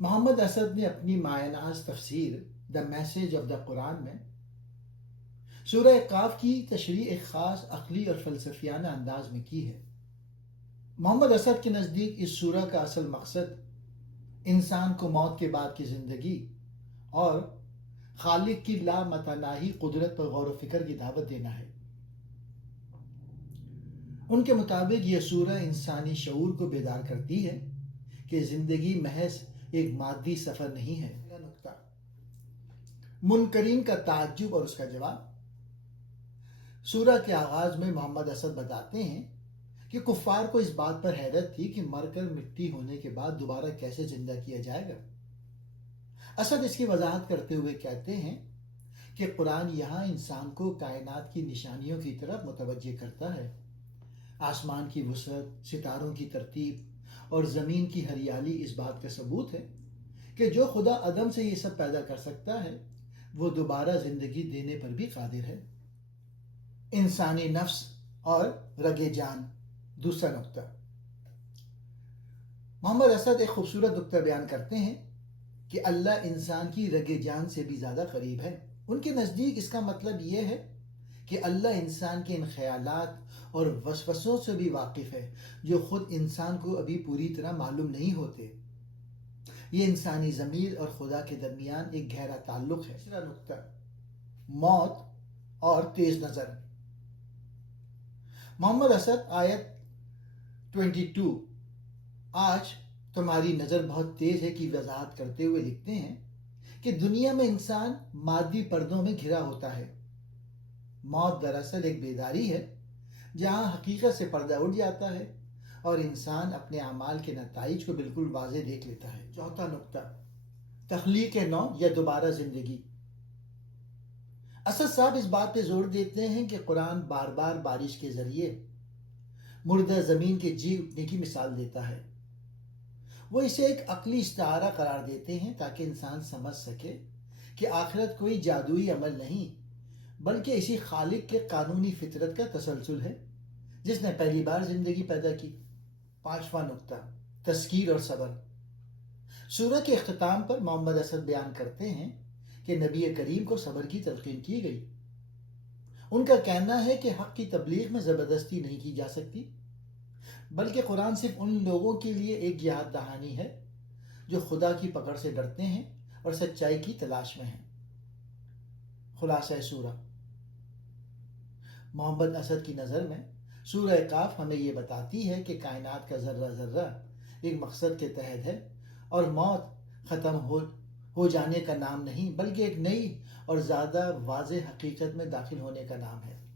محمد اسد نے اپنی مایہ تفسیر دا میسج آف دا قرآن میں سورہ قاف کی تشریح ایک خاص عقلی اور فلسفیانہ انداز میں کی ہے۔ محمد اسد کے نزدیک اس سورہ کا اصل مقصد انسان کو موت کے بعد کی زندگی اور خالق کی لامتناہی قدرت پر غور و فکر کی دعوت دینا ہے۔ ان کے مطابق یہ سورہ انسانی شعور کو بیدار کرتی ہے کہ زندگی محض ایک مادی سفر نہیں ہے۔ پہلا نکتہ، منکرین کا تعجب اور اس کا جواب۔ سورہ کے آغاز میں محمد اسد بتاتے ہیں کہ کفار کو اس بات پر حیرت تھی کہ مر کر مٹی ہونے کے بعد دوبارہ کیسے زندہ کیا جائے گا۔ اسد اس کی وضاحت کرتے ہوئے کہتے ہیں کہ قرآن یہاں انسان کو کائنات کی نشانیوں کی طرف متوجہ کرتا ہے۔ آسمان کی وسعت، ستاروں کی ترتیب اور زمین کی ہریالی اس بات کا ثبوت ہے کہ جو خدا عدم سے یہ سب پیدا کر سکتا ہے وہ دوبارہ زندگی دینے پر بھی قادر ہے۔ انسانی نفس اور رگ جان، دوسرا نقطہ۔ محمد اسد ایک خوبصورت نقطہ بیان کرتے ہیں کہ اللہ انسان کی رگ جان سے بھی زیادہ قریب ہے۔ ان کے نزدیک اس کا مطلب یہ ہے کہ اللہ انسان کے ان خیالات اور وسوسوں سے بھی واقف ہے جو خود انسان کو ابھی پوری طرح معلوم نہیں ہوتے۔ یہ انسانی ضمیر اور خدا کے درمیان ایک گہرا تعلق ہے۔ تیسرا نقطہ، موت اور تیز نظر۔ محمد اسد آیت 22 آج تمہاری نظر بہت تیز ہے کی وضاحت کرتے ہوئے لکھتے ہیں کہ دنیا میں انسان مادی پردوں میں گھرا ہوتا ہے۔ موت دراصل ایک بیداری ہے جہاں حقیقت سے پردہ اٹھ جاتا ہے اور انسان اپنے اعمال کے نتائج کو بالکل واضح دیکھ لیتا ہے۔ چوتھا نقطہ، تخلیق نو یا دوبارہ زندگی۔ اسد صاحب اس بات پہ زور دیتے ہیں کہ قرآن بار بار بارش کے ذریعے مردہ زمین کے جی اٹھنے کی مثال دیتا ہے۔ وہ اسے ایک عقلی استعارہ قرار دیتے ہیں تاکہ انسان سمجھ سکے کہ آخرت کوئی جادوئی عمل نہیں بلکہ اسی خالق کے قانونی فطرت کا تسلسل ہے جس نے پہلی بار زندگی پیدا کی۔ پانچواں نقطہ، تذکیر اور صبر۔ سورہ کے اختتام پر محمد اسد بیان کرتے ہیں کہ نبی کریم کو صبر کی تلقین کی گئی۔ ان کا کہنا ہے کہ حق کی تبلیغ میں زبردستی نہیں کی جا سکتی بلکہ قرآن صرف ان لوگوں کے لیے ایک یاد دہانی ہے جو خدا کی پکڑ سے ڈرتے ہیں اور سچائی کی تلاش میں ہیں۔ خلاصہ سورہ، محمد اسد کی نظر میں سورہ قاف ہمیں یہ بتاتی ہے کہ کائنات کا ذرہ ذرہ ایک مقصد کے تحت ہے اور موت ختم ہو جانے کا نام نہیں بلکہ ایک نئی اور زیادہ واضح حقیقت میں داخل ہونے کا نام ہے۔